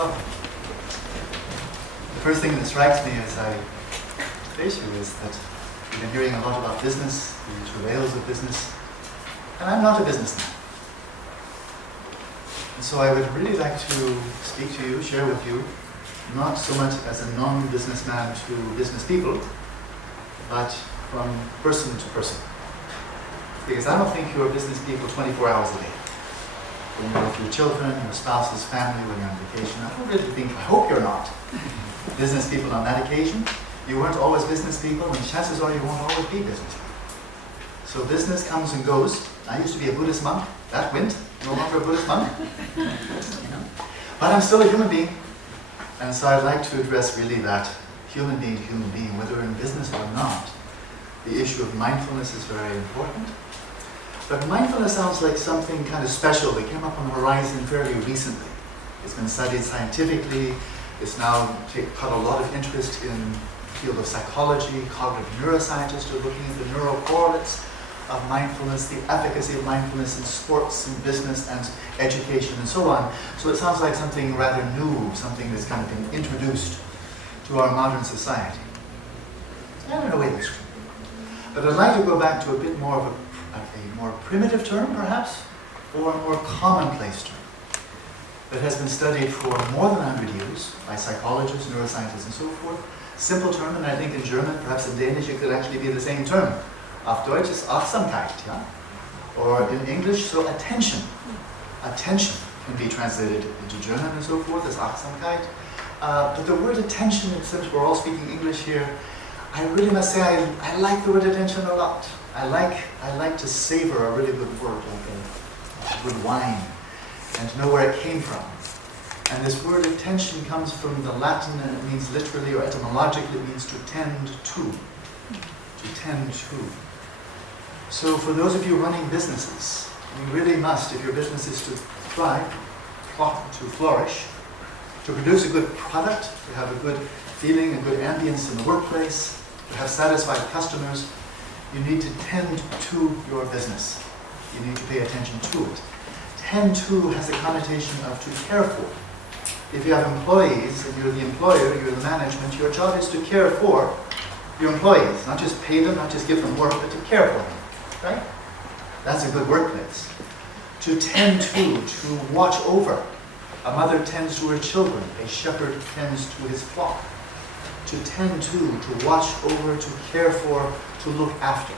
Well, the first thing that strikes me as I face you is that we've been hearing a lot about business, the travails of business, and I'm not a businessman. And so I would really like to speak to you, share with you, not so much as a non-businessman to business people, but from person to person. Because I don't think you're business people 24 hours a day. When you're with your children, your spouse's family, when you're on vacation, I don't really think, I hope you're not business people on that occasion. You weren't always business people, and chances are you won't always be business people. So business comes and goes. I used to be a Buddhist monk. That went. No longer a Buddhist monk. But I'm still a human being. And so I'd like to address really that human being to human being, whether in business or not. The issue of mindfulness is very important. But mindfulness sounds like something kind of special that came up on the horizon fairly recently. It's been studied scientifically. It's now caught a lot of interest in the field of psychology. Cognitive neuroscientists are looking at the neural correlates of mindfulness, the efficacy of mindfulness in sports and business and education and so on. So it sounds like something rather new, something that's kind of been introduced to our modern society. And in a way that's true. But I'd like to go back to a bit more of a more primitive term, perhaps, or a more commonplace term that has been studied for more than 100 years by psychologists, neuroscientists, and so forth. Simple term, and I think in German, perhaps in Danish, it could actually be the same term. Auf Deutsch ist Achtsamkeit, yeah? Or in English, so attention. Attention can be translated into German and so forth as Achtsamkeit. But the word attention, since we're all speaking English here, I really must say I like the word attention a lot. I like to savor a really good word, like a good wine, and to know where it came from. And this word attention comes from the Latin, and it means literally or etymologically, it means to tend to. To tend to. So for those of you running businesses, you really must, if your business is to thrive, to flourish, to produce a good product, to have a good feeling, a good ambience in the workplace, to have satisfied customers, you need to tend to your business. You need to pay attention to it. Tend to has a connotation of to care for. If you have employees and you're the employer, you're the management, your job is to care for your employees. Not just pay them, not just give them work, but to care for them. Right? That's a good workplace. To tend to watch over. A mother tends to her children. A shepherd tends to his flock. To tend to watch over, to care for, to look after.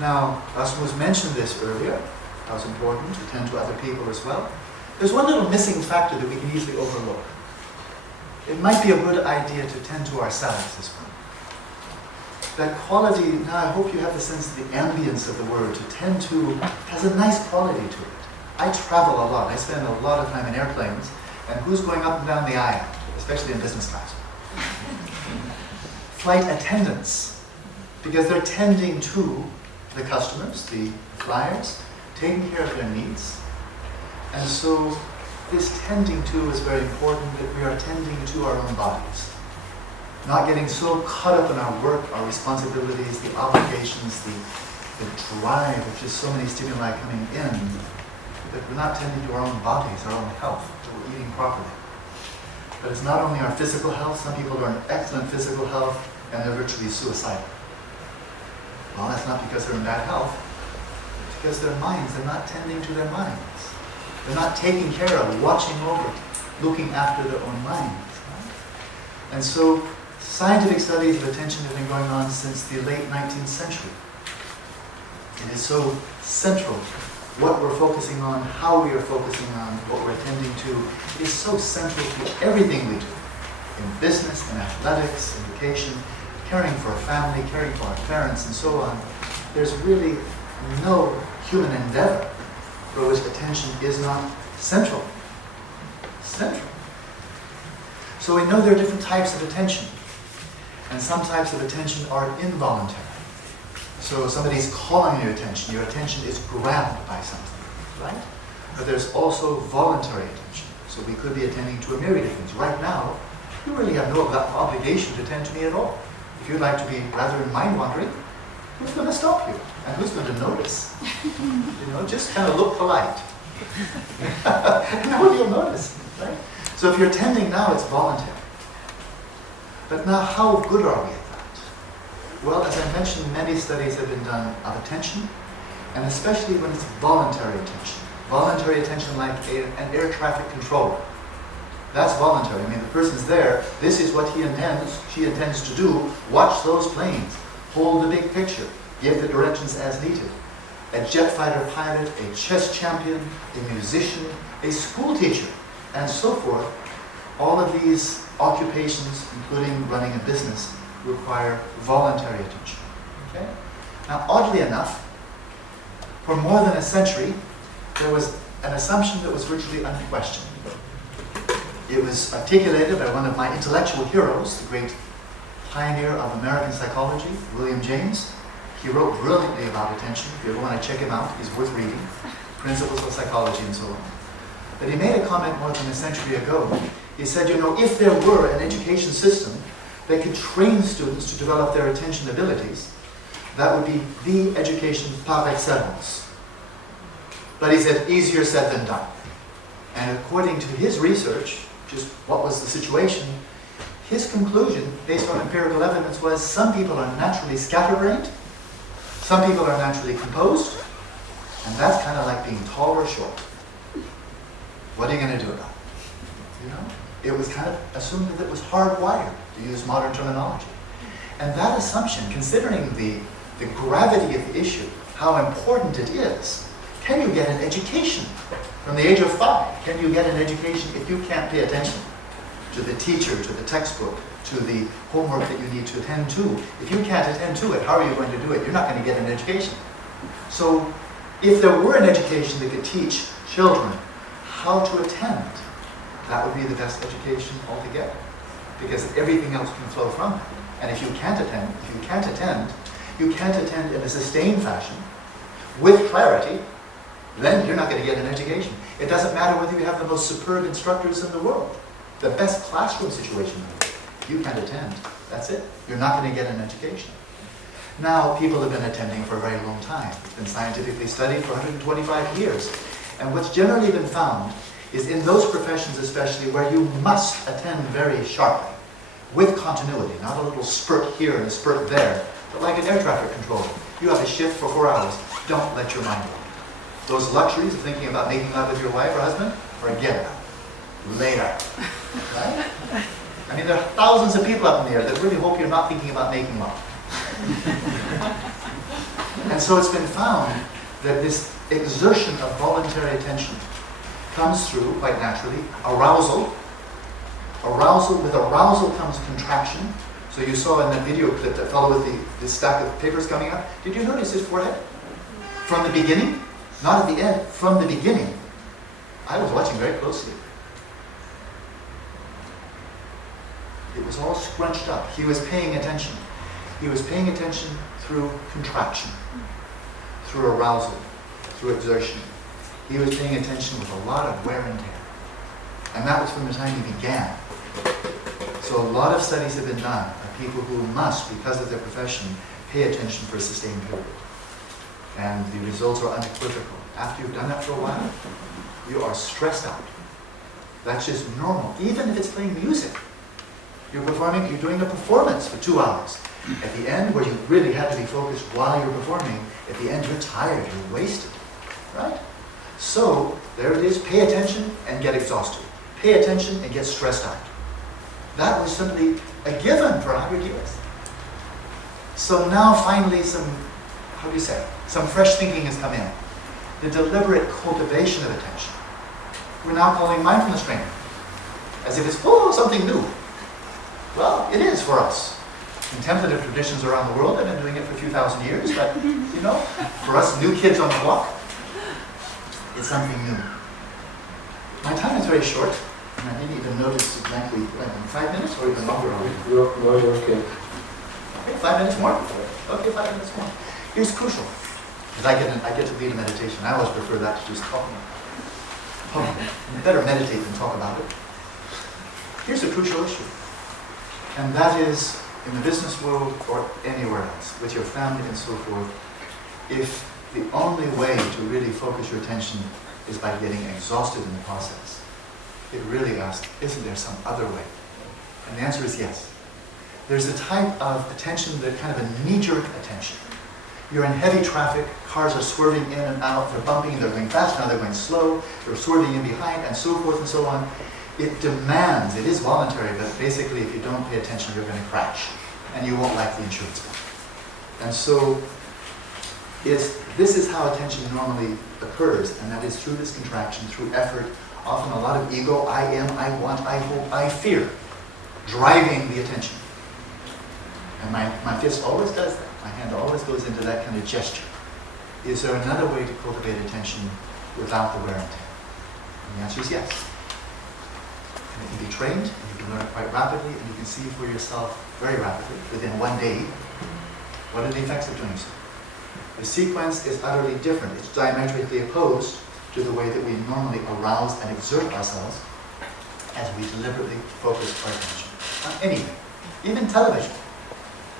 Now, Rasmus mentioned this earlier, how it's important to tend to other people as well. There's one little missing factor that we can easily overlook. It might be a good idea to tend to ourselves as well. That quality, now I hope you have the sense of the ambience of the word, to tend to, has a nice quality to it. I travel a lot, I spend a lot of time in airplanes, and who's going up and down the aisle, especially in business class? Flight attendants, because they're tending to the customers, the flyers, taking care of their needs. And so this tending to is very important, that we are tending to our own bodies. Not getting so caught up in our work, our responsibilities, the obligations, the drive of just so many stimuli coming in, that we're not tending to our own bodies, our own health, that we're eating properly. But it's not only our physical health. Some people are in excellent physical health and they're virtually suicidal. Well, that's not because they're in bad health. It's because their minds, they're not tending to their minds. They're not taking care of, watching over, looking after their own minds. Right? And so scientific studies of attention have been going on since the late 19th century. It is so central. What we're focusing on, how we are focusing on, what we're attending to is so central to everything we do. In business, in athletics, education, caring for a family, caring for our parents, and so on. There's really no human endeavor for which attention is not central. Central. So we know there are different types of attention. And some types of attention are involuntary. So somebody's calling your attention is grabbed by something, right? But there's also voluntary attention. So we could be attending to a myriad of things. Right now, you really have no obligation to attend to me at all. If you'd like to be rather mind-wandering, who's going to stop you? And who's going to notice? Just kind of look polite. Nobody will notice, right? So if you're attending now, it's voluntary. But now, how good are we at that? Well, as I mentioned, many studies have been done of attention, and especially when it's voluntary attention. Voluntary attention like an air traffic controller. That's voluntary. I mean, the person's there, this is what she intends to do. Watch those planes. Hold the big picture. Give the directions as needed. A jet fighter pilot, a chess champion, a musician, a school teacher, and so forth. All of these occupations, including running a business, require voluntary attention. Okay? Now, oddly enough, for more than a century, there was an assumption that was virtually unquestioned. It was articulated by one of my intellectual heroes, the great pioneer of American psychology, William James. He wrote brilliantly about attention. If you ever want to check him out, he's worth reading. Principles of Psychology and so on. But he made a comment more than a century ago. He said, you know, if there were an education system that could train students to develop their attention abilities, that would be the education par excellence. But he said, easier said than done. And according to his research, just what was the situation, his conclusion, based on empirical evidence, was some people are naturally scatterbrained, some people are naturally composed, and that's kind of like being tall or short. What are you going to do about it? You know? It was kind of assumed that it was hardwired, to use modern terminology. And that assumption, considering the gravity of the issue, how important it is, can you get an education from the age of 5? Can you get an education if you can't pay attention to the teacher, to the textbook, to the homework that you need to attend to? If you can't attend to it, how are you going to do it? You're not going to get an education. So if there were an education that could teach children how to attend, that would be the best education altogether, because everything else can flow from it. And if you can't attend, you can't attend in a sustained fashion with clarity, then you're not going to get an education. It doesn't matter whether you have the most superb instructors in the world, the best classroom situation. If you can't attend, that's it. You're not going to get an education. Now, people have been attending for a very long time. It's been scientifically studied for 125 years. And what's generally been found is in those professions especially where you must attend very sharply, with continuity, not a little spurt here and a spurt there, but like an air traffic controller. You have a shift for 4 hours. Don't let your mind go. Those luxuries of thinking about making love with your wife or husband, forget it. Later. Right? I mean, there are thousands of people up in the air that really hope you're not thinking about making love. And so it's been found that this exertion of voluntary attention comes through, quite naturally, arousal. With arousal comes contraction. So you saw in that video clip that fellow with the stack of papers coming up. Did you notice his forehead? From the beginning? Not at the end, from the beginning. I was watching very closely. It was all scrunched up. He was paying attention. He was paying attention through contraction, through arousal, through exertion. He was paying attention with a lot of wear and tear. And that was from the time he began. So a lot of studies have been done of people who must, because of their profession, pay attention for a sustained period. And the results are unequivocal. After you've done that for a while, you are stressed out. That's just normal. Even if it's playing music. You're doing a performance for 2 hours. At the end, where you really had to be focused while you're performing, at the end you're tired, you're wasted. Right? So, there it is, pay attention and get exhausted. Pay attention and get stressed out. That was simply a given for 100 years. So now finally some fresh thinking has come in. The deliberate cultivation of attention. We're now calling mindfulness training. As if it's, something new. Well, it is for us. Contemplative traditions around the world have been doing it for a few thousand years, but, for us new kids on the block, it's something new. My time is very short, and I didn't even notice exactly, 5 minutes or even longer. No, you're okay. Okay, 5 minutes more? Okay, 5 minutes more. Here's crucial, because I get to lead a meditation. I always prefer that to just talking. Better meditate than talk about it. Here's a crucial issue, and that is, in the business world or anywhere else, with your family and so forth, if the only way to really focus your attention is by getting exhausted in the process, it really asks, isn't there some other way? And the answer is yes. There's a type of attention, that kind of a knee-jerk attention. You're in heavy traffic, cars are swerving in and out, they're bumping, they're going fast, now they're going slow, they're swerving in behind, and so forth and so on. It demands, it is voluntary, but basically if you don't pay attention, you're going to crash, and you won't like the insurance bill. And so, this is how attention normally occurs, and that is through this contraction, through effort, often a lot of ego, I am, I want, I hope, I fear, driving the attention. And my fist always does that. My hand always goes into that kind of gesture. Is there another way to cultivate attention without the wear and tear? And the answer is yes. And it can be trained, and you can learn it quite rapidly, and you can see for yourself very rapidly, within one day, what are the effects of doing so. The sequence is utterly different. It's diametrically opposed to the way that we normally arouse and exert ourselves as we deliberately focus our attention on anything, even television,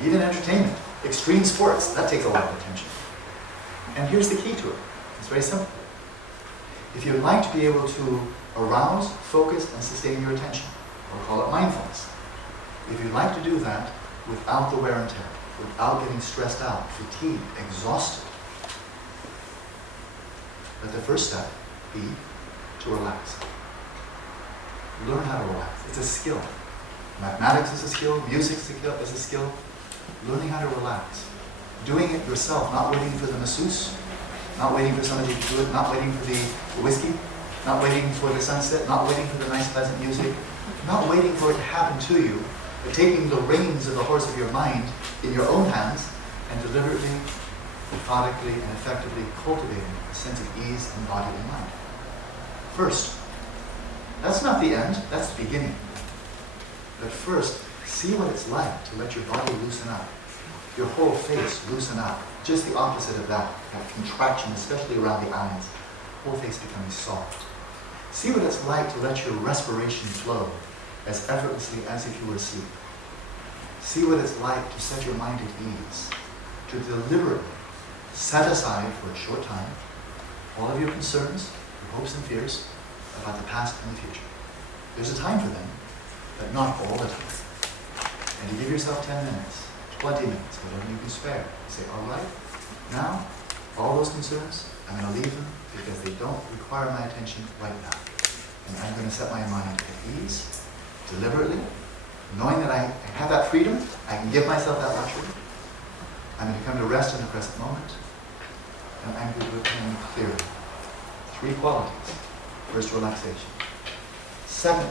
even entertainment, extreme sports, that takes a lot of attention. And here's the key to it. It's very simple. If you'd like to be able to arouse, focus, and sustain your attention, we'll call it mindfulness. If you'd like to do that without the wear and tear, without getting stressed out, fatigued, exhausted, let the first step be to relax. Learn how to relax. It's a skill. Mathematics is a skill, music is a skill. Learning how to relax. Doing it yourself, not waiting for the masseuse, not waiting for somebody to do it, not waiting for the whiskey, not waiting for the sunset, not waiting for the nice pleasant music, not waiting for it to happen to you, but taking the reins of the horse of your mind in your own hands and deliberately, methodically, and effectively cultivating a sense of ease in body and mind. First, that's not the end, that's the beginning. But first, see what it's like to let your body loosen up, your whole face loosen up, just the opposite of that contraction, especially around the eyes, whole face becoming soft. See what it's like to let your respiration flow as effortlessly as if you were asleep. See what it's like to set your mind at ease, to deliberately set aside for a short time all of your concerns, your hopes and fears about the past and the future. There's a time for them, but not all the time. And to give yourself 10 minutes, 20 minutes, whatever you can spare. Say, all right, now, all those concerns, I'm going to leave them because they don't require my attention right now. And I'm going to set my mind at ease, deliberately, knowing that I have that freedom, I can give myself that luxury. I'm going to come to rest in the present moment, and I'm going to do it clearly. 3 qualities. First, relaxation. Second,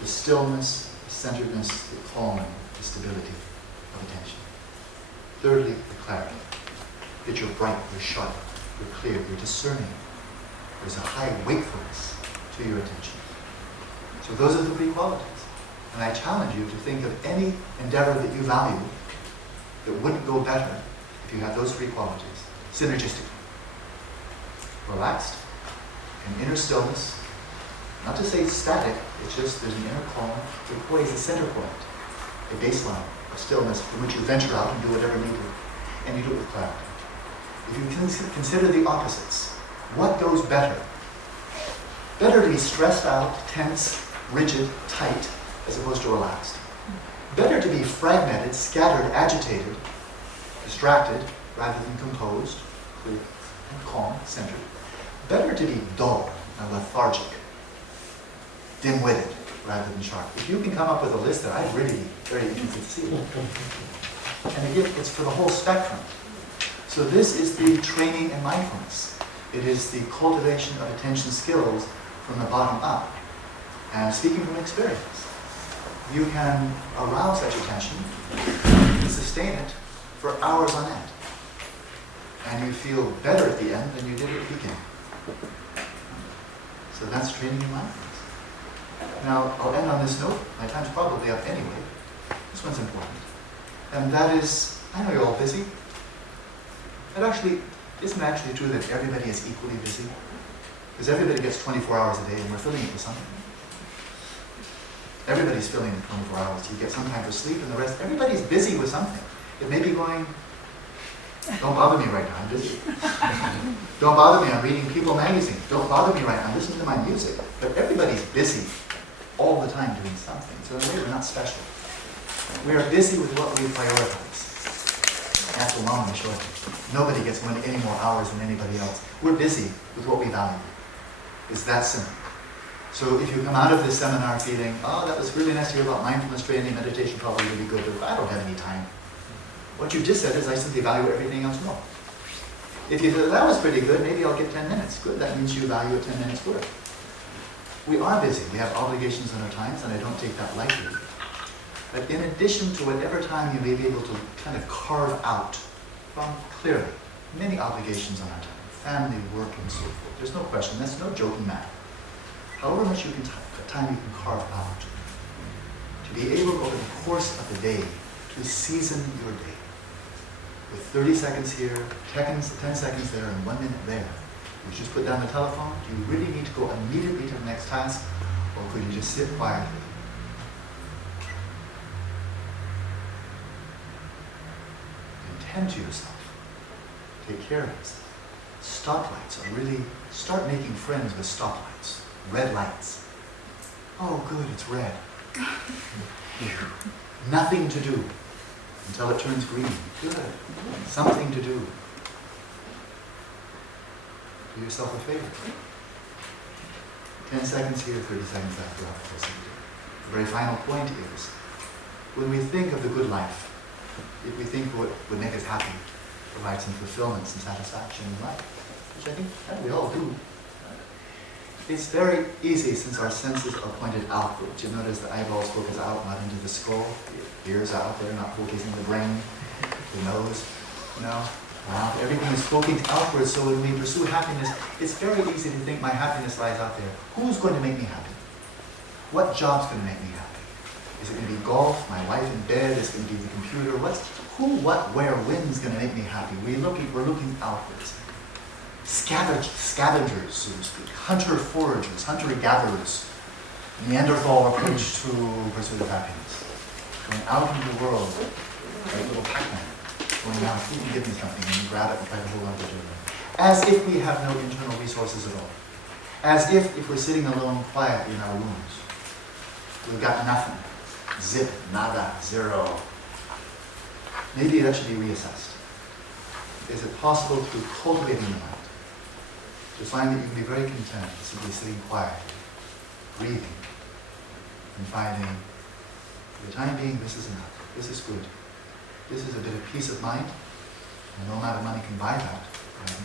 the stillness, the centeredness, the calm, the stability of attention. Thirdly, the clarity. That you're bright, you're sharp, you're clear, you're discerning. There's a high wakefulness to your attention. So those are the 3 qualities. And I challenge you to think of any endeavor that you value that wouldn't go better if you had those 3 qualities, synergistically. Relaxed, an inner stillness, not to say static, it's just there's an inner calm, the poise, a center point, a baseline of stillness from which you venture out and do whatever needed, and you do it with clarity. If you consider the opposites, what goes better? Better to be stressed out, tense, rigid, tight, as opposed to relaxed. Better to be fragmented, scattered, agitated, distracted, rather than composed, clear, and calm, centered. Better to be dull and lethargic, dim-witted, rather than sharp. If you can come up with a list that I'd really be very interested to see. And again, it's for the whole spectrum. So this is the training in mindfulness. It is the cultivation of attention skills from the bottom up. And speaking from experience, you can arouse such attention and sustain it for hours on end. And you feel better at the end than you did at the beginning. So that's training in mindfulness. Now, I'll end on this note. My time's probably up anyway. This one's important. And that is, I know you're all busy. It actually isn't actually true that everybody is equally busy. Because everybody gets 24 hours a day and we're filling it with something. Everybody's filling the 24 hours. You get some time for sleep and the rest. Everybody's busy with something. It may be going Don't bother me right now, I'm busy. Don't bother me, I'm reading People magazine. Don't bother me right now, I'm listening to my music. But everybody's busy all the time doing something. So in a way, we're not special. We are busy with what we prioritize. That's the long and short. Nobody gets any more hours than anybody else. We're busy with what we value. It's that simple. So if you come out of this seminar feeling, oh, that was really nice to hear about mindfulness training, meditation probably really good, but I don't have any time. What you just said is I simply value everything else more. If you thought that was pretty good, maybe I'll get 10 minutes. Good, that means you value it 10 minutes worth. We are busy. We have obligations on our times, and I don't take that lightly. But in addition to whatever time you may be able to kind of carve out from clearly many obligations on our time, family, work, and so forth. There's no question. That's no joking matter. However much time you can carve out to be able over the course of the day to season your day with 30 seconds here, 10 seconds there, and 1 minute there. You just put down the telephone. Do you really need to go immediately to the next task, or could you just sit quietly? Tend to yourself. Take care of yourself. Stoplights are really, start making friends with stoplights. Red lights. Oh good, it's red. Nothing to do until it turns green. Good. Something to do. Do yourself a favor. 10 seconds here, 30 seconds after the The very final point is, when we think of the good life, if we think what would make us happy, provide some fulfillment, some satisfaction in life, which I think we all do, it's very easy since our senses are pointed outward. You notice the eyeballs focus out, not into the skull, the ears out there, not focusing the brain, the nose, mouth. Everything is focusing outward, so when we pursue happiness, it's very easy to think my happiness lies out there. Who's going to make me happy? What job's going to make me happy? Is it going to be golf, my wife in bed? Is it going to be the computer? Who, what, where, when's going to make me happy? We're looking outwards. Scavengers, so to speak. Hunter-foragers, hunter-gatherers. Neanderthal approach to pursuit of happiness. Going out into the world, like little Pac-Man. Going out, who can give me something? And you grab it and try to hold on to it. As if we have no internal resources at all. As if we're sitting alone quietly in our rooms, we've got nothing. Zip, nada, zero. Maybe that should be reassessed. Is it possible through cultivating the mind to find that you can be very content simply sitting quietly, breathing, and finding, for the time being, this is enough, this is good, this is a bit of peace of mind, and no amount of money can buy that, but I can